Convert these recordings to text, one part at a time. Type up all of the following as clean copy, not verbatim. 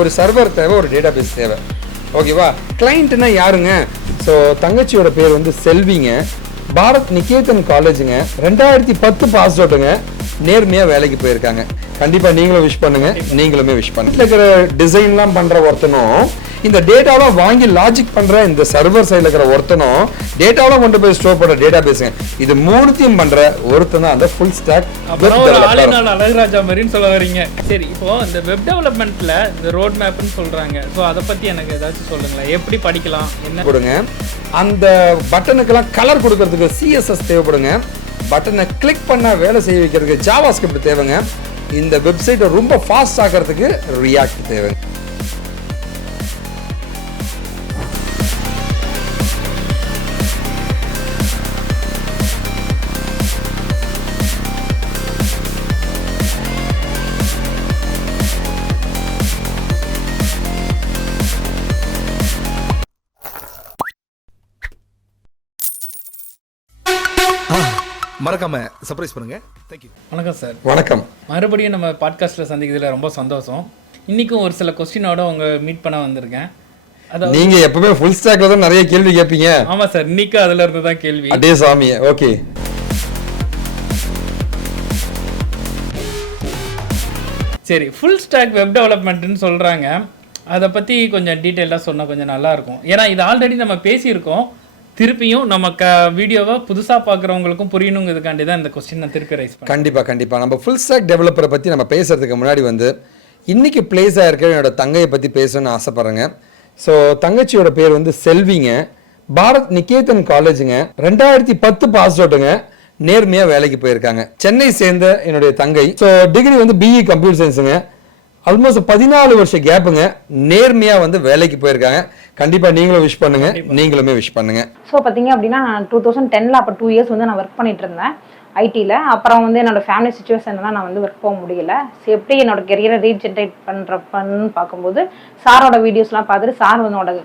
ஒரு சர்வர் தேவை, ஒரு டேட்டா பேஸ் தேவை. ஓகேவா? கிளைண்ட்னா யாருங்க? ஸோ தங்கச்சியோட பேர் வந்து செல்விங்க, பாரத் நிகேதன் காலேஜுங்க, 2010 பாஸ் அவுட்டுங்க, நேர்மையாக வேலைக்கு போயிருக்காங்க. கண்டிப்பாக நீங்களும் விஷ் பண்ணுங்க, நீங்களுமே விஷ் பண்ணுங்க. இருக்கிற டிசைன்லாம் பண்ணுற ஒருத்தனும் இந்த டேட்டாலாம் வாங்கி லாஜிக் பண்ணுற இந்த சர்வர் சைடில் இருக்கிற ஒருத்தனும் டேட்டாலாம் கொண்டு போய் ஸ்டோர் பண்ணுற டேட்டா பேஸுங்க, இது மூணுத்தையும் பண்ணுற ஒருத்தன் தான் அந்த ஃபுல் ஸ்டாக் அழகராஜா மாதிரின்னு சொல்ல வரீங்க. சரி, இப்போ இந்த வெப் டெவலப்மெண்ட்ல இந்த ரோட் மேப்னு சொல்றாங்க. ஸோ அதை பற்றி எனக்கு ஏதாச்சும் சொல்லுங்களேன். எப்படி படிக்கலாம், என்ன கொடுங்க. அந்த பட்டனுக்கெல்லாம் கலர் கொடுக்கறதுக்கு CSS தேவைப்படுங்க. பட்டனை கிளிக் பண்ண வேலை செய்ய வைக்கிறதுக்கு ஜாவா ஸ்கிரிப்ட் தேவைங்க. இந்த வெப்சைட்டை ரொம்ப ஃபாஸ்ட் ஆக்கிறதுக்கு ரியாக்ட் தேவைங்க. மறக்காம சர்ப்ரைஸ் பண்ணுங்க. தேங்க்யூ. வணக்கம் சார். வணக்கம். மறுபடியும் நம்ம பாட்காஸ்ட்டில் சந்திக்கிறதுல ரொம்ப சந்தோஷம். இன்றைக்கும் ஒரு சில கொஸ்டினோட உங்கள் மீட் பண்ண வந்திருக்கேன். அதாவது நீங்கள் எப்பவுமே ஃபுல் ஸ்டாக்ல தான் நிறைய கேள்வி கேட்பீங்க. ஆமாம் சார், இன்றைக்கும் அதில் இருந்து தான் கேள்வி. அதே சாமி. ஓகே, சரி, ஃபுல் ஸ்டாக் வெப் டெவலப்மெண்ட்னு சொல்கிறாங்க. அதை பற்றி கொஞ்சம் டீட்டெயிலாக சொன்னால் கொஞ்சம் நல்லாயிருக்கும். ஏன்னா இது ஆல்ரெடி நம்ம பேசியிருக்கோம். திருப்பியும் நம்ம வீடியோவை புதுசாக பார்க்குறவங்களுக்கும் புரியணுங்கிறதுக்காண்டி தான் இந்த கொஸ்டின் நான் திருப்பி ரைஸ் பண்ணேன். கண்டிப்பாக நம்ம ஃபுல் ஸ்டாக் டெவலப்பரை பற்றி நம்ம பேசுறதுக்கு முன்னாடி வந்து இன்றைக்கி பிளேஸ் ஆகிருக்க என்னோட தங்கையை பற்றி பேசணும்னு ஆசைப்பட்றேங்க. ஸோ தங்கச்சியோட பேர் வந்து செல்விங்க, பாரத் நிகேதன் காலேஜுங்க, 2010 பாஸ் அவுட்டுங்க, நேர்மையாக வேலைக்கு போயிருக்காங்க. சென்னை சேர்ந்த என்னுடைய தங்கை. ஸோ டிகிரி வந்து BE கம்ப்யூட்டர் சயின்ஸுங்க. ஆல்மோஸ்ட் 14 வருஷம் கேப்புங்க, நேர்மையாக வந்து வேலைக்கு போயிருக்காங்க. கண்டிப்பாக நீங்களும் விஷ் பண்ணுங்க, நீங்களுமே விஷ் பண்ணுங்க. ஸோ பார்த்தீங்க அப்படின்னா 2010 அப்போ 2 இயர்ஸ் வந்து நான் ஒர்க் பண்ணிட்டு இருந்தேன் ஐடியில். அப்புறம் வந்து என்னோட ஃபேமிலி சுச்சுவேஷன்லாம் நான் வந்து ஒர்க் போக முடியல. ஸோ எப்படி என்னோட கெரியரை ரீஜென்ரேட் பண்ணுறப்பன்னு பார்க்கும்போது சாரோட வீடியோஸ்லாம் பார்த்துட்டு சார் என்னோட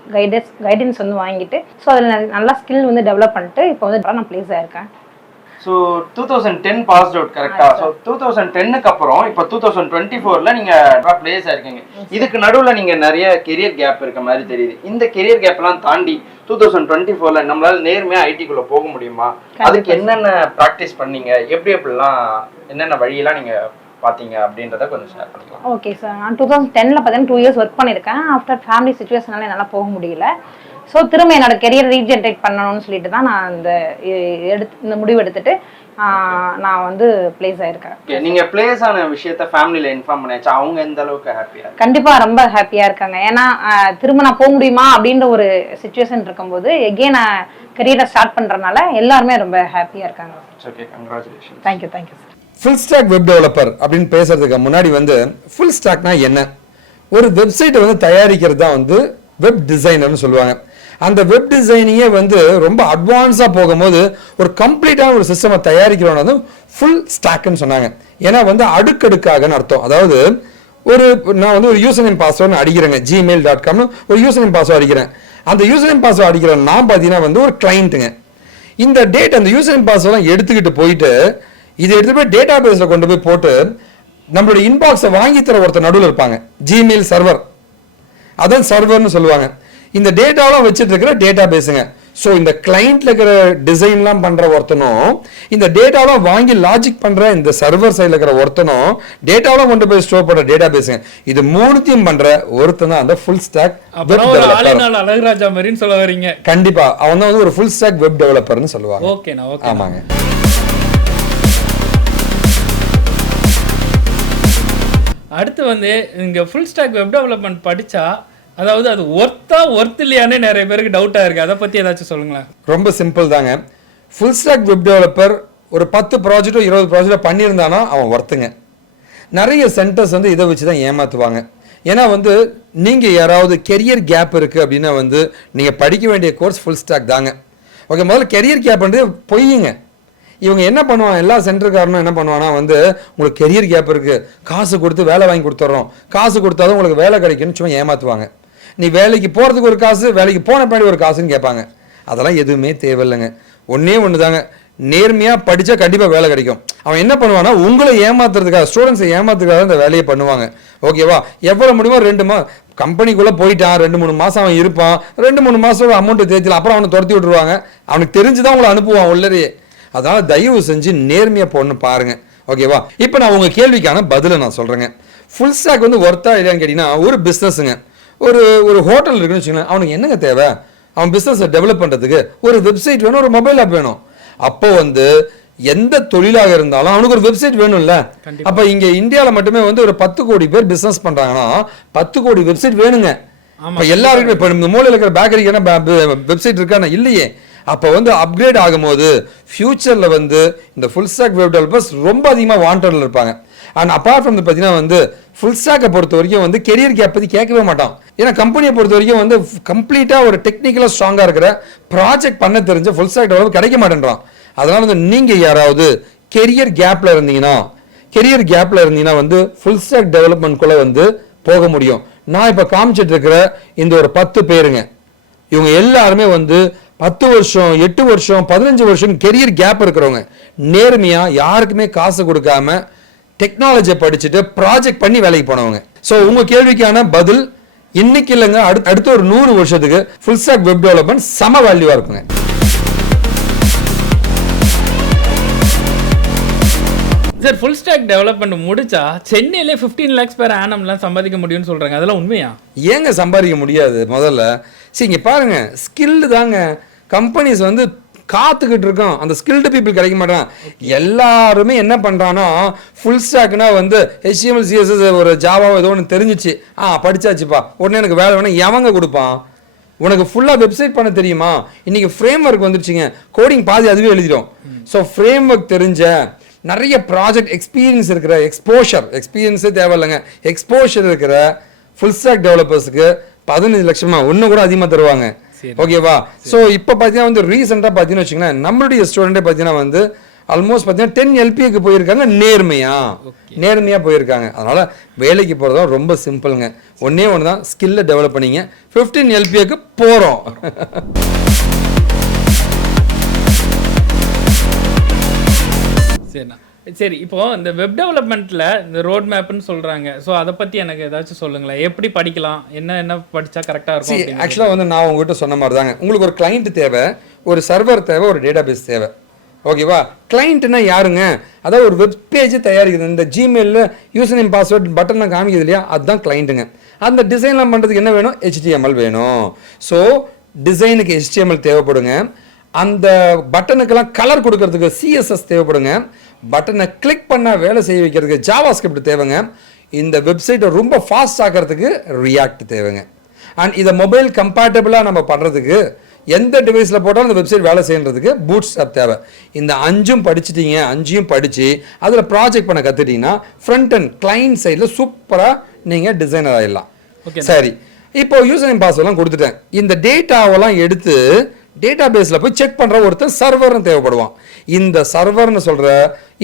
கைடன்ஸ் வந்து வாங்கிட்டு ஸோ அதில் நல்லா ஸ்கில் வந்து டெவலப் பண்ணிட்டு இப்போ வந்து நான் ப்ளேஸ் ஆயிருக்கேன். ஸோ 2010 பாஸ்ட் அவுட் கரெக்டா? ஸோ 2010க்கு அப்புறம் இப்போ 2024ல நீங்க பிளேஸ் ஆயிருக்கீங்க. இதுக்கு நடுவில் நீங்க நிறைய கெரியர் கேப் இருக்க மாதிரி தெரியுது. இந்த கெரியர் கேப்லாம் தாண்டி 2024ல நம்மளால நேர்மையா ஐடிக்குள்ள போக முடியுமா? அதுக்கு என்னென்ன ப்ராக்டிஸ் பண்ணீங்க, எப்படிலாம் என்னென்ன வழியெல்லாம் நீங்க பார்த்தீங்க அப்படின்றத கொஞ்சம் ஷேர் பண்ணிக்கலாம். ஓகே சார், நான் 2010ல் பார்த்தீங்கன்னா 2 இயர்ஸ் ஒர்க் பண்ணியிருக்கேன். ஆஃப்டர் ஃபேமிலி சுச்சுவேஷனால என்னால் போக முடியல. ஸோ திரும்ப என்னோட கெரியர் ரீஜென்ரேட் பண்ணணும்னு சொல்லிட்டு தான் நான் இந்த முடிவு எடுத்துட்டு நான் வந்து பிளேஸ் ஆயிருக்கேன். நீங்க பிளேஸ் ஆன விஷயத்த ஃபேமிலில இன்ஃபார்ம் பண்ணியாச்சு. அவங்க எந்த அளவுக்கு ஹாப்பியா? கண்டிப்பா ரொம்ப ஹாப்பியா இருக்காங்க. ஏன்னா திரும்ப நான் போக முடியுமா அப்படின்ற ஒரு சிச்சுவேஷன் இருக்கும்போது எகெயின் நான் கெரியரை ஸ்டார்ட் பண்றதுனால எல்லாருமே ரொம்ப ஹாப்பியா இருக்காங்க. Okay, congratulation. Thank you sir. Full stack web developer அப்படின்னு பேசுறதுக்கு முன்னாடி வந்து ஃபுல் ஸ்டாக்னா என்ன? ஒரு வெப்சைட்டை வந்து தயாரிக்கிறது தான் வந்து வெப் டிசைனர்னு சொல்லுவாங்க. அந்த வெப் டிசைனிங்கே வந்து ரொம்ப அட்வான்ஸாக போகும்போது ஒரு கம்ப்ளீட்டான ஒரு சிஸ்டமை தயாரிக்கிறோன்னா வந்து ஃபுல் ஸ்டாக்னு சொன்னாங்க. ஏன்னா வந்து அடுக்கடுக்காகன்னு அர்த்தம். அதாவது நான் வந்து ஒரு யூசர் நேம் பாஸ்வேர்டு அடிக்கிறேங்க, gmail.comனு ஒரு யூசர் நேம் பாஸ்வேர்டு அடிக்கிறேன். அந்த யூசர் நேம் பாஸ்வேர்டு அடிக்கிற நான் பார்த்தீங்கன்னா வந்து ஒரு கிளைண்ட்டுங்க. இந்த டேட் அந்த யூசர் நேம் பாஸ்வேர்டெலாம் எடுத்துக்கிட்டு போயிட்டு இதை எடுத்துகிட்டு போய் டேட்டா பேஸில் கொண்டு போய் போட்டு நம்மளோட இன்பாக்ஸை வாங்கி தர ஒருத்தர் நடுவில் இருப்பாங்க. ஜிமெயில் சர்வர், அதான் சர்வர்னு சொல்லுவாங்க. இந்த டேட்டாவெலாம் வச்சுட்டு இருக்கிற டேட்டா பேஸுங்க. ஸோ இந்த கிளைண்ட்ல இருக்கிற டிசைன்லாம் பண்ணுற ஒருத்தனும் இந்த டேட்டாவெலாம் வாங்கி லாஜிக் பண்ணுற இந்த சர்வர் சைடில் இருக்கிற ஒருத்தனும் டேட்டாவெலாம் கொண்டு போய் ஸ்டோர் பண்ணுற டேட்டா பேஸுங்க, இது மூணுத்தையும் பண்ணுற ஒருத்தன் தான் அந்த full stack web developer. Azhagaraja மாதிரின்னு சொல்ல வரீங்க. கண்டிப்பா அவன் தான் வந்து ஒரு ஃபுல் ஸ்டாக் வெப் டெவலப்பர்னு சொல்லுவாங்க. ஓகேண்ணா, ஓகே. ஆமாங்க. அடுத்து வந்து இங்கே ஃபுல் ஸ்டாக் வெப் டெவலப்மெண்ட் படித்தா அதாவது அது ஒர்த் இல்லையானே நிறைய பேருக்கு டவுட்டாக இருக்குது. அதை பற்றி ஏதாச்சும் சொல்லுங்களேன். ரொம்ப சிம்பிள் தாங்க. ஃபுல் ஸ்டாக் வெப் டெவலப்பர் ஒரு 10 ப்ராஜெக்டோ 20 ப்ராஜெக்டோ பண்ணியிருந்தானா அவன் ஒர்த்துங்க. நிறைய சென்டர்ஸ் வந்து இதை வச்சு தான் ஏமாற்றுவாங்க. ஏன்னா வந்து நீங்கள் யாராவது கெரியர் கேப் இருக்குது அப்படின்னா வந்து நீங்கள் படிக்க வேண்டிய கோர்ஸ் ஃபுல் ஸ்டாக் தாங்க. ஓகே, முதல்ல கெரியர் கேப்ன்றது பொய்யுங்க. இவங்க என்ன பண்ணுவாங்க, எல்லா சென்டருக்காரனும் என்ன பண்ணுவானா வந்து உங்களுக்கு கெரியர் கேப் இருக்குது, காசு கொடுத்து வேலை வாங்கி கொடுத்துட்றோம், காசு கொடுத்தாலும் உங்களுக்கு வேலை கிடைக்குன்னு சும்மா ஏமாற்றுவாங்க. நீ வேலைக்கு போகிறதுக்கு ஒரு காசு, வேலைக்கு போன பின்னாடி ஒரு காசுன்னு கேட்பாங்க. அதெல்லாம் எதுவுமே தேவையில்லைங்க. ஒன்றே ஒன்று தாங்க, நேர்மையாக படித்தா கண்டிப்பாக வேலை கிடைக்கும். அவன் என்ன பண்ணுவான்னா உங்களை ஏமாத்துறதுக்காக, ஸ்டூடெண்ட்ஸை ஏமாத்துறதுக்காக இந்த வேலையை பண்ணுவாங்க. ஓகேவா? எவ்வளோ முடியுமோ கம்பெனிக்குள்ளே போயிட்டான் 2-3 மாதம் அவன் இருப்பான், 2-3 மாதம் அமௌண்ட்டு தேய்ச்சல, அப்புறம் அவனை துரத்தி விட்டுருவாங்க. அவனுக்கு தெரிஞ்சுதான் உங்களை அனுப்புவான் உள்ளரையே. அதனால் தயவு செஞ்சு நேர்மையாக போடணும் பாருங்கள். ஓகேவா? இப்போ நான் உங்கள் கேள்விக்கான பதிலை நான் சொல்கிறேங்க. ஃபுல் ஸ்டாக் வந்து ஒர்த்தா இல்லையான்னு கேட்டிங்கன்னா, ஒரு பிஸ்னஸுங்க, ஒரு ஹோட்டல் இருக்குன்னு வச்சுக்கோங்களேன், அவனுக்கு என்னங்க தேவை? அவன் பிஸ்னஸை டெவலப் பண்ணுறதுக்கு ஒரு வெப்சைட் வேணும், ஒரு மொபைல் ஆப் வேணும். அப்போ வந்து எந்த தொழிலாக இருந்தாலும் அவனுக்கு ஒரு வெப்சைட் வேணும்ல. அப்போ இங்கே இந்தியாவில் மட்டுமே வந்து ஒரு 10 கோடி பேர் பிஸ்னஸ் பண்ணுறாங்கன்னா 10 கோடி வெப்சைட் வேணுங்க. இப்போ எல்லாருக்கும் இப்போ இந்த மூலையில் இருக்கிற பேக்கரிக்கு என்ன வெப்சைட் இருக்கானா? இல்லையே. அப்போ வந்து அப்கிரேட் ஆகும்போது ஃபியூச்சரில் வந்து இந்த ஃபுல் ஸ்டாக் வெப் டெவலப்பர்ஸ் ரொம்ப அதிகமாக வாண்டடில் இருப்பாங்க. அண்ட் அப்பார்ட் ஃப்ரம் பார்த்தீங்கன்னா வந்து ஃபுல் ஸ்டாக்கை பொறுத்த வரைக்கும் வந்து கெரியர் கேப் பற்றி கேட்கவே மாட்டான். ஏன்னா கம்பெனியை பொறுத்த வரைக்கும் வந்து கம்ப்ளீட்டாக ஒரு டெக்னிக்கலாக ஸ்ட்ராங்காக இருக்கிற ப்ராஜெக்ட் பண்ண தெரிஞ்ச ஃபுல் ஸ்டாக் டெவலப்பர் கிடைக்க மாட்டேன்றான். அதனால் வந்து நீங்கள் யாராவது கெரியர் கேப்பில் இருந்தீங்கன்னா வந்து ஃபுல் ஸ்டாக் டெவலப்மெண்ட்குள்ளே வந்து போக முடியும். நான் இப்போ காமிச்சிட்டு இருக்கிற இந்த ஒரு 10 பேருங்க, இவங்க எல்லாருமே வந்து 10 வருஷம் 8 வருஷம் 15 வருஷம் கெரியர் கேப் இருக்கிறவங்க, நேர்மையாக யாருக்குமே காசு கொடுக்காம டெக்னாலஜியை படிச்சுட்டு ப்ராஜெக்ட் பண்ணி வேலைக்கு போனவங்க. ஸோ உங்கள் கேள்விக்கான பதில் இன்னைக்கு இல்லைங்க, அடுத்த ஒரு 100 வருஷத்துக்கு ஃபுல் ஸ்டாக் வெப் டெவலப்மெண்ட் சம வேல்யூவாக இருக்குங்க. சார், ஃபுல் ஸ்டாக் டெவலப்மெண்ட் முடிச்சா சென்னையிலே 15 lakhs per annumலாம் சம்பாதிக்க முடியும்னு சொல்றாங்க. அதெல்லாம் உண்மையா? ஏங்க சம்பாதிக்க முடியாது? முதல்ல சரி இங்கே பாருங்க, ஸ்கில்டு தாங்க கம்பெனிஸ் வந்து காத்துக்கிட்டு இருக்கோம். அந்த ஸ்கில்டு பீப்புள் கிடைக்க மாட்டான். எல்லாருமே என்ன பண்ணுறான்னா ஃபுல் ஸ்டாக்னா வந்து HTML CSS ஒரு ஜாவாவோ ஏதோ ஒன்று தெரிஞ்சிச்சு, படிச்சாச்சுப்பா, உடனே எனக்கு வேலை வேணும், எவங்க கொடுப்பான்? உனக்கு ஃபுல்லாக வெப்சைட் பண்ண தெரியுமா? இன்னைக்கு ஃப்ரேம் ஒர்க் வந்துருச்சுங்க, கோடிங் பாதி அதுவே எழுதிடும். ஸோ ஃப்ரேம் ஒர்க் தெரிஞ்ச நிறைய ப்ராஜெக்ட் எக்ஸ்பீரியன்ஸ் இருக்கிற எக்ஸ்பீரியன்ஸே தேவையில்லைங்க, எக்ஸ்போஷர் இருக்கிற ஃபுல் ஸ்டாக் டெவலப்பர்ஸுக்கு 15 லட்சமா இன்னும் கூட அதிகமாக தருவாங்க. ஓகேவா? ஸோ இப்போ பார்த்தீங்கன்னா வந்து ரீசெண்டாக பார்த்தீங்கன்னு வச்சுக்கோங்களேன், நம்மளுடைய ஸ்டூடெண்ட்டே பார்த்தீங்கன்னா வந்து ஆல்மோஸ்ட் பார்த்தீங்கன்னா 10 LPAக்கு போயிருக்காங்க. நேர்மையாக போயிருக்காங்க. அதனால் வேலைக்கு போகிறதா ரொம்ப சிம்பிளுங்க. ஒன்றே ஒன்று தான், ஸ்கில்லை டெவலப் பண்ணிங்க. 15 LPAக்கு போகிறோம். சரிண்ணா. சரி, இப்போ இந்த வெப் டெவலப்மெண்ட்டில் இந்த ரோட் மேப்னு சொல்கிறாங்க. ஸோ அதை பற்றி எனக்கு ஏதாச்சும் சொல்லுங்களேன். எப்படி படிக்கலாம், என்ன படித்தா கரெக்டாக இருக்கும்? ஆக்சுவலாக வந்து நான் உங்ககிட்ட சொன்ன மாதிரி தாங்க, உங்களுக்கு ஒரு கிளைண்ட் தேவை, ஒரு சர்வர் தேவை, ஒரு டேட்டாபேஸ் தேவை. ஓகேவா? கிளைண்ட்னா யாருங்க? அதாவது ஒரு வெப் பேஜ் தயாரிக்குது. இந்த ஜிமெயிலில் யூசர் நேம் பாஸ்வேர்ட் பட்டன்லாம் காமிக்குது இல்லையா, அதுதான் கிளைண்ட்டுங்க. அந்த டிசைன்லாம் பண்ணுறதுக்கு என்ன வேணும்? HTML வேணும். ஸோ டிசைனுக்கு HTML தேவைப்படுங்க. அந்த பட்டனுக்கெல்லாம் கலர் கொடுக்கறதுக்கு CSS தேவைப்படுங்க. பட்டனை கிளிக் பண்ணால் வேலை செய்ய வைக்கிறதுக்கு ஜாவாஸ்கிரிப்ட் தேவைங்க. இந்த வெப்சைட்டை ரொம்ப ஃபாஸ்ட் ஆக்கிறதுக்கு ரியாக்ட் தேவைங்க. அண்ட் இதை மொபைல் கம்பேட்டபிளாக நம்ம பண்ணுறதுக்கு எந்த டிவைஸில் போட்டாலும் அந்த வெப்சைட் வேலை செய்யறதுக்கு பூட்ஸ்ட்ராப் தேவை. இந்த 5ம் படிச்சுட்டீங்க, 5யும் படித்து அதில் ப்ராஜெக்ட் பண்ண கற்றுட்டிங்கன்னா ஃப்ரண்ட் அண்ட் கிளைண்ட் சைடில் சூப்பராக நீங்கள் டிசைனர் ஆகிடலாம். சரி, இப்போ யூசர் நேம் பாஸ்வேர்ட்லாம் கொடுத்துட்டேன். இந்த டேட்டாவெல்லாம் எடுத்து டேட்டா பேஸில் போய் செக் பண்ணுற ஒருத்தர் சர்வர்னு தேவைப்படுவான். இந்த சர்வர்னு சொல்கிற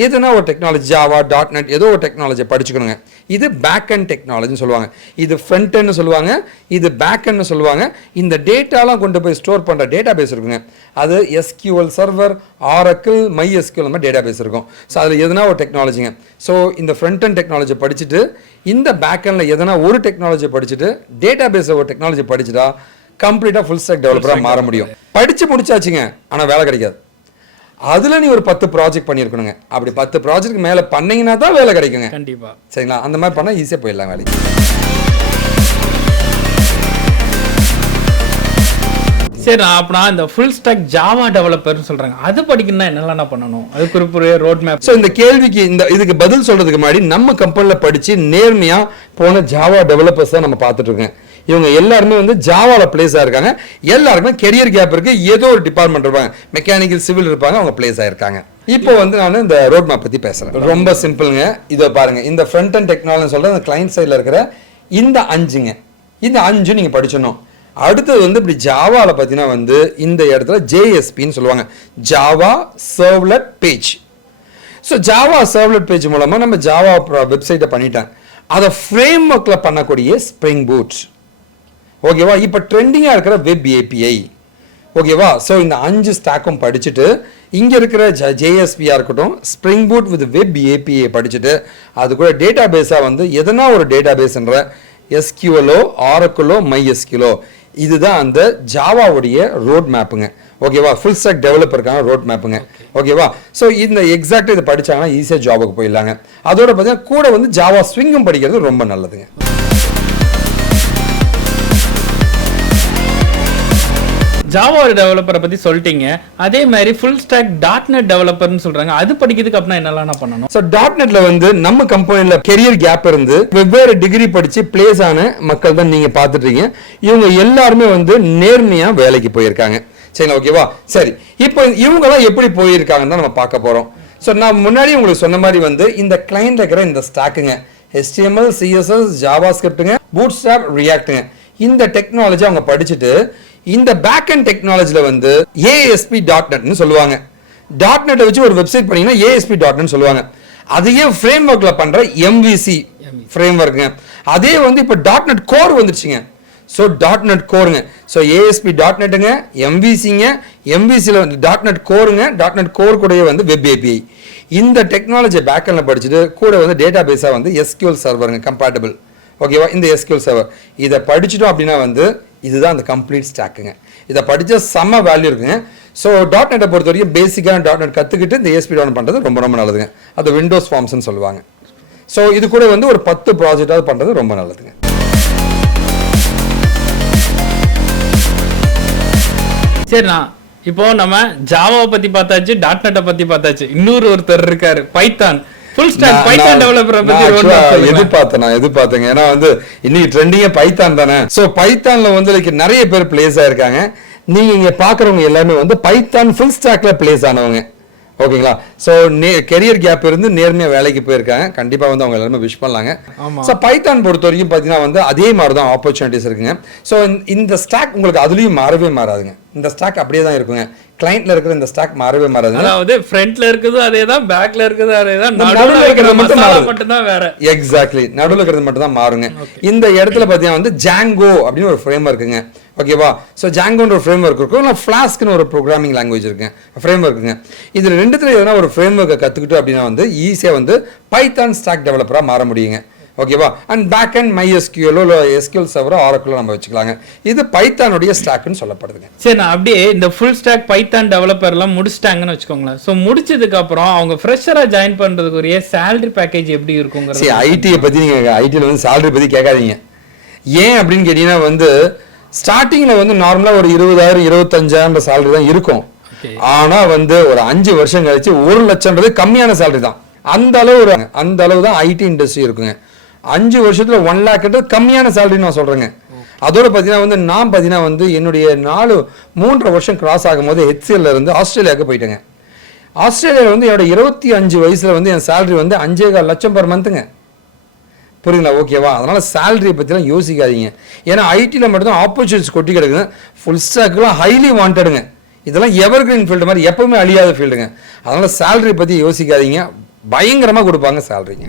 எதுனா ஒரு டெக்னாலஜி, ஜாவா, .NET ஏதோ ஒரு டெக்னாலஜியை படிச்சுக்கணுங்க. இது பேக் அண்ட் டெக்னாலஜின்னு சொல்லுவாங்க, இது ஃப்ரண்ட் எண்ட்னு சொல்லுவாங்க, இது பேக் எண்ட்னு சொல்லுவாங்க. இந்த டேட்டாலாம் கொண்டு போய் ஸ்டோர் பண்ணுற டேட்டா பேஸ் இருக்குங்க, அது SQL சர்வர், Oracle, MySQL அந்த மாதிரி டேட்டா பேஸ் இருக்கும். ஸோ அதில் எதுனா ஒரு டெக்னாலஜிங்க. ஸோ இந்த ஃப்ரண்ட் அண்ட் டெக்னாலஜி படிச்சுட்டு இந்த பேக் எண்டில் எதனா ஒரு டெக்னாலஜி படிச்சுட்டு டேட்டா பேஸில் ஒரு டெக்னாலஜி படிச்சுட்டா கம்ப்ளீட்டாக ஃபுல் ஸ்டாக் டெவலப்பராக மாற முடியும். படித்து முடிச்சாச்சுங்க, ஆனால் வேலை கிடைக்காது. அதில் நீ ஒரு 10 ப்ராஜெக்ட் பண்ணியிருக்கணுங்க. அப்படி 10 ப்ராஜெக்ட் மேலே பண்ணீங்கன்னா தான் வேலை கிடைக்குங்க. கண்டிப்பாக. சரிங்களா? அந்த மாதிரி பண்ணால் ஈஸியாக போயிடலாம் வேலைக்கு. சரி, அப்படின்னா இந்த ஃபுல் ஸ்டாக் ஜாவா டெவலப்பர்னு சொல்கிறாங்க, அது படிக்கணும்னா என்னெல்லாம் பண்ணணும்? அது குறிப்பிட்ட ரோட் மேப். ஸோ இந்த கேள்விக்கு இதுக்கு பதில் சொல்கிறதுக்கு முன்னாடி நம்ம கம்பெனியில் படித்து நேர்மையாக போன ஜாவா டெவலப்பர்ஸ் தான் நம்ம பார்த்துட்டு இருக்கோம். இவங்க எல்லாருமே வந்து ஜாவாவில் பிளேஸ் ஆயிருக்காங்க. எல்லாருக்குமே கெரியர் கேப் இருக்கு. ஏதோ ஒரு டிபார்ட்மெண்ட் இருப்பாங்க, மெக்கானிக்கல், சிவில் இருப்பாங்க, அவங்க பிளேஸ் ஆயிருக்காங்க. இப்போ வந்து நான் இந்த ரோட் மேப் பற்றி பேசுகிறேன். ரொம்ப சிம்பிளுங்க. இதோ பாருங்க, இந்த ஃப்ரண்ட் அண்ட் டெக்னாலஜி சொல்கிற அந்த கிளைண்ட் சைடில் இருக்கிற இந்த 5ங்க, இந்த 5 நீங்கள் படிச்சிடணும். அடுத்தது வந்து இப்படி ஜாவாவில் பார்த்தீங்கன்னா வந்து இந்த இடத்துல JSPன்னு சொல்லுவாங்க, Java servlet page. So Java servlet page மூலமாக நம்ம ஜாவா வெப்சைட்டை பண்ணிட்டேன். அதை ஃப்ரேம் ஒர்க்கில் பண்ணக்கூடிய ஸ்ப்ரிங் பூட். ஓகேவா? இப்போ ட்ரெண்டிங்காக இருக்கிற வெப் API. ஓகேவா? ஸோ இந்த 5 ஸ்டாக்கும் படிச்சுட்டு இங்கே இருக்கிற JSPயாக இருக்கட்டும், spring boot with web API படிச்சுட்டு அது கூட டேட்டா பேஸாக வந்து எதனா ஒரு டேட்டா பேஸ்ன்ற எஸ்கியூஎலோ ஆரக்குலோ MySQLோ இதுதான் அந்த ஜாவாவுடைய ரோட் மேப்புங்க. ஓகேவா, ஃபுல் ஸ்டாக் டெவலப்பருக்கான ரோட் மேப்புங்க. ஓகேவா, ஸோ இந்த எக்ஸாக்டாக இதை படிச்சாங்கன்னா ஈஸியாக ஜாபுக்கு போயிடலாங்க. அதோட பார்த்தீங்கன்னா கூட வந்து ஜாவா ஸ்விங்கும் படிக்கிறது ரொம்ப நல்லதுங்க. ஜாவா டெவலப்பரை பத்தி சொல்லிட்டீங்க. அதே மாதிரி ஃபுல் ஸ்டாக் .NET டெவலப்பர்னு சொல்றாங்க. அது படிக்கிறதுக்கு அப்படின்னா என்னெல்லாம் பண்ணணும்? ஸோ .NETல வந்து நம்ம கம்பெனில கெரியர் கேப் இருந்து வெவ்வேறு டிகிரி படிச்சு பிளேஸ் ஆன மக்கள் தான் நீங்க பார்த்துட்டு இருக்கீங்க. இவங்க எல்லாருமே வந்து நேர்மையா வேலைக்கு போயிருக்காங்க. சரிங்களா, ஓகேவா? சரி, இப்போ இவங்கெல்லாம் எப்படி போயிருக்காங்கன்னு தான் நம்ம பார்க்க போறோம். ஸோ நான் முன்னாடி உங்களுக்கு சொன்ன மாதிரி வந்து இந்த கிளைண்ட்ல இருக்கிற இந்த ஸ்டாக்குங்க HTML, CSS, ஜாவாஸ்கிரிப்டுங்க, பூட்ஸ்ட்ராப், ரியாக்ட்டுங்க இந்த டெக்னாலஜி அவங்க படிச்சுட்டு இந்த பேக் அண்ட் டெக்னாலஜில வந்து ASP.NET சொல்லுவாங்க. .NET வச்சு ஒரு வெப்சைட் பண்ணீங்கன்னா ASP.NET சொல்லுவாங்க. அதையே ஃப்ரேம் ஒர்க்ல பண்ற MVC ஃப்ரேம் ஒர்க்குங்க. அதே வந்து இப்போ .NET கோர் வந்துருச்சுங்க. ஸோ .NET கோருங்க. ஸோ ASP.NETங்க, MVCங்க, MVCல .NET கோருங்க, .NET கோர் கூடயே வந்து வெப் API இந்த டெக்னாலஜி பேக்கெண்ட்ல படிச்சுட்டு கூட வந்து டேட்டா பேஸா வந்து SQL சர்வருங்க கம்பேட்டபிள். ஓகேவா, இந்த SQL சர்வர் இதை படிச்சுட்டோம் அப்படின்னா வந்து இதுதான் அந்த கம்ப்ளீட் ஸ்டாக்குங்க. இதை படிச்ச செம்ம வேல்யூ இருக்குங்க. ஸோ .NEட்டை பொறுத்த வரைக்கும் பேசிக்கான .NET கற்றுக்கிட்டு இந்த ASP.NET பண்ணுறது ரொம்ப ரொம்ப நல்லதுங்க. அது விண்டோஸ் ஃபார்ம்ஸ்னு சொல்லுவாங்க. ஸோ இது கூட வந்து ஒரு 10 ப்ராஜெக்டாவது பண்ணுறது ரொம்ப நல்லதுங்க. சரிண்ணா, இப்போ நம்ம ஜாவாவை பத்தி பார்த்தாச்சு, .NEட்டை பத்தி பார்த்தாச்சு. இன்னொரு ஒருத்தர் இருக்காரு, பைத்தான் ஃபுல் ஸ்டாக் பைத்தான் டெவலப்பரை பத்தி எதிர்பார்த்தேங்க. ஏன்னா வந்து இன்னைக்கு ட்ரெண்டிங்கே பைத்தான் தானே. ஸோ பைத்தான்ல வந்து நிறைய பேர் பிளேஸ் ஆயிருக்காங்க. நீங்க இங்க பாக்குறவங்க எல்லாமே வந்து பைத்தான் ஃபுல் ஸ்டாக்ல பிளேஸ் ஆனவங்க. ஓகேங்களா, ஸோ கெரியர் கேப் இருந்து நேர்மையாக வேலைக்கு போயிருக்காங்க. கண்டிப்பாக வந்து அவங்க எல்லாருமே விஷ் பண்ணலாங்க. ஸோ பைத்தான் பொறுத்த வரைக்கும் பார்த்தீங்கன்னா வந்து அதே மாதிரி தான் ஆப்பர்ச்சுனிட்டிஸ் இருக்குங்க. ஸோ இந்த ஸ்டாக் உங்களுக்கு அதுலேயும் மாறவே மாறாதுங்க. இந்த ஸ்டாக் அப்படியே தான் இருக்குங்க. கிளைண்ட்ல இருக்கிற இந்த ஸ்டாக் மாறவே மாறாது. அதாவது ஃப்ரண்ட்ல இருக்குது அதேதான், பேக்ல இருக்குது அதேதான், நடுவுல இருக்கிறது மட்டும் தான் வேற. எக்ஸாக்ட்லி, நடுவுல இருக்கிறது மட்டும் தான் மாறுங்க. இந்த இடத்துல பார்த்தீங்கன்னா வந்து ஜாங்கோ அப்படின்னு ஒரு ஃப்ரேம் ஒர்க்குங்க. ஓகேவா, ஸோ ஜாங்கோன்ற ஒரு ஃப்ரேம் ஒர்க் இருக்கும், இல்லை ஃப்ளாஸ்க்னு ஒரு ப்ரோக்ராமிங் லாங்குவேஜ் இருக்குங்க, ஃப்ரேம் ஒர்க்குங்க. இது ரெண்டுத்துல எதனா ஒரு ஃப்ரேம் ஒர்க்கை கற்றுக்கிட்டோம் அப்படின்னா வந்து ஈஸியாக வந்து பைத்தான் ஸ்டாக் டெவலப்பராக மாற முடியுங்க. ஓகேவா, அண்ட் பேக் அண்ட் MySQLோ இல்லை SQL சர்வரோ ஆரக்குலோ நம்ம வச்சுக்கலாங்க. இது பைத்தானுடைய ஸ்டாக்னு சொல்லப்படுதுங்க. சரி, நான் அப்படியே இந்த ஃபுல் ஸ்டாக் பைத்தான் டெவலப்பர்லாம் முடிச்சிட்டாங்கன்னு வச்சுக்கோங்களேன். ஸோ முடிச்சதுக்கு அப்புறம் அவங்க ஃப்ரெஷரா ஜாயின் பண்றதுக்குரிய சேலரி பேக்கேஜ் எப்படி இருக்குங்கிறது. ஐடியை பத்தி நீங்க ஐடியில் வந்து சேலரி பத்தி கேட்காதீங்க. ஏன் அப்படின்னு கேட்டீங்கன்னா வந்து ஸ்டார்டிங்ல வந்து நார்மலா ஒரு 20,000 25,000 சேலரி தான் இருக்கும். ஆனா வந்து ஒரு 5 வருஷம் கழிச்சு 1 லட்சம்ன்றது கம்மியான சேலரி தான். அந்த அளவு தான் ஐடி இண்டஸ்ட்ரி இருக்குங்க. 5 வருஷத்துல 1 லேக்ன்றது கம்மியான சேலரி நான் சொல்றேங்க. அதோட பார்த்தீங்கன்னா வந்து நான் பார்த்தீங்கன்னா வந்து என்னுடைய 3.5 வருஷம் கிராஸ் ஆகும்போது HCLல இருந்து ஆஸ்திரேலியாவுக்கு போயிட்டேங்க. ஆஸ்திரேலியாவில் வந்து என்னோட 25 வயசுல வந்து என் சேலரி வந்து 5.25 லட்சம் பர் மந்த்துங்க. புரியுங்களா, ஓகேவா? அதனால சேலரியை பற்றிலாம் யோசிக்காதீங்க. ஏன்னா ஐடியில் மட்டும்தான் ஆப்பர்ச்சுனிட்டிஸ் கொட்டி கிடக்குங்க. Full ஸ்டாக்லாம் highly வாண்டடுங்க. இதெல்லாம் எவர் கிரீன் ஃபீல்டு மாதிரி எப்பவுமே அழியாத ஃபீல்டுங்க. அதனால சேலரி பற்றி யோசிக்காதீங்க, பயங்கரமாக கொடுப்பாங்க சேலரிங்க.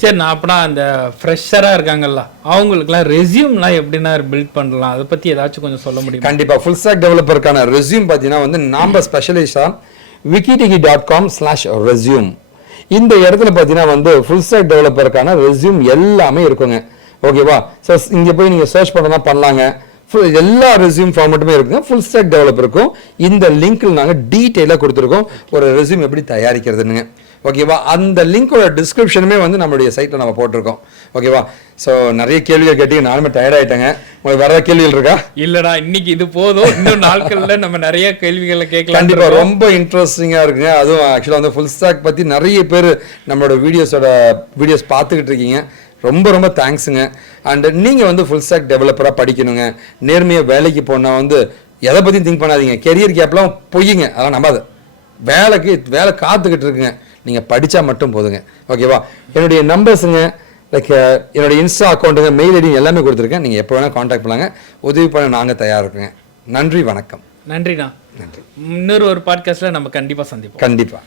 சரி, நான் அப்படின்னா அந்த ஃப்ரெஷராக இருக்காங்கல்ல அவங்களுக்குலாம் ரெஸ்யூம்லாம் எப்படின்னா பில்ட் பண்ணலாம், அதை பற்றி ஏதாச்சும் கொஞ்சம் சொல்ல முடியும்? கண்டிப்பாக. ஃபுல் ஸ்டாக் டெவலப்பருக்கான ரெஸ்யூம் பார்த்தீங்கன்னா வந்து நாம் ஸ்பெஷலிஸ்டாக wikidiki.com/resume இந்த இடத்துல பார்த்தீங்கன்னா வந்து ஃபுல் ஸ்டாக் டெவலப்பருக்கான ரெஸ்யூம் எல்லாமே இருக்குங்க. ஓகேவா, ஸோ இங்கே போய் நீங்கள் சர்ச் பண்ணலாம் பண்ணலாங்க. எல்லா ரெஸ்யூம் ஃபார்மேட்டுமே இருக்குங்க. ஃபுல் ஸ்டாக் டெவலப்பருக்கும் இந்த லிங்க்கில் நாங்கள் டீட்டெயிலாக கொடுத்துருக்கோம் ஒரு ரெஸ்யூம் எப்படி தயாரிக்கிறதுனுங்க. ஓகேவா, அந்த லிங்கோட டிஸ்கிரிப்ஷனுமே வந்து நம்மளுடைய சைட்டில் நம்ம போட்டிருக்கோம். ஓகேவா, ஸோ நிறைய கேள்விகள் கேட்டீங்க, நானுமே டயர்ட் ஆகிட்டேங்க. உங்களுக்கு வேற கேள்விகள் இருக்கா? இல்லைடா, இன்னைக்கு இது போதும். இன்னும் நாட்களில் நம்ம நிறைய கேள்விகளை கேட்கலாம். கண்டிப்பாக ரொம்ப இன்ட்ரெஸ்டிங்காக இருக்குங்க. அதுவும் ஆக்சுவலாக வந்து ஃபுல் ஸ்டாக் பற்றி நிறைய பேர் நம்மளோட வீடியோஸ் பார்த்துக்கிட்டு இருக்கீங்க. ரொம்ப ரொம்ப தேங்க்ஸுங்க. அண்ட் நீங்கள் வந்து ஃபுல் ஸ்டாக் டெவலப்பராக படிக்கணுங்க, நேர்மையாக வேலைக்கு போனால் வந்து எதை பற்றியும் திங்க் பண்ணாதீங்க. கெரியர் கேப்லாம் பொய்யுங்க, அதெல்லாம் நம்பாது. வேலை காத்துக்கிட்டு இருக்குங்க, நீங்கள் படித்தா மட்டும் போதுங்க. ஓகேவா, என்னுடைய நம்பர்ஸுங்க லைக் என்னுடைய இன்ஸ்டா அக்கௌண்ட்டுங்க, மெயில் ஐடி எல்லாமே கொடுத்துருக்கேன். நீங்கள் எப்போ வேணால் காண்டாக்ட் பண்ணலாங்க. உதவி பண்ண நாங்கள் தயாராக இருக்குங்க. நன்றி, வணக்கம். நன்றிண்ணா. நன்றி. இன்னொரு பாட்காஸ்ட்டில் நம்ம கண்டிப்பாக சந்திப்போம். கண்டிப்பாக.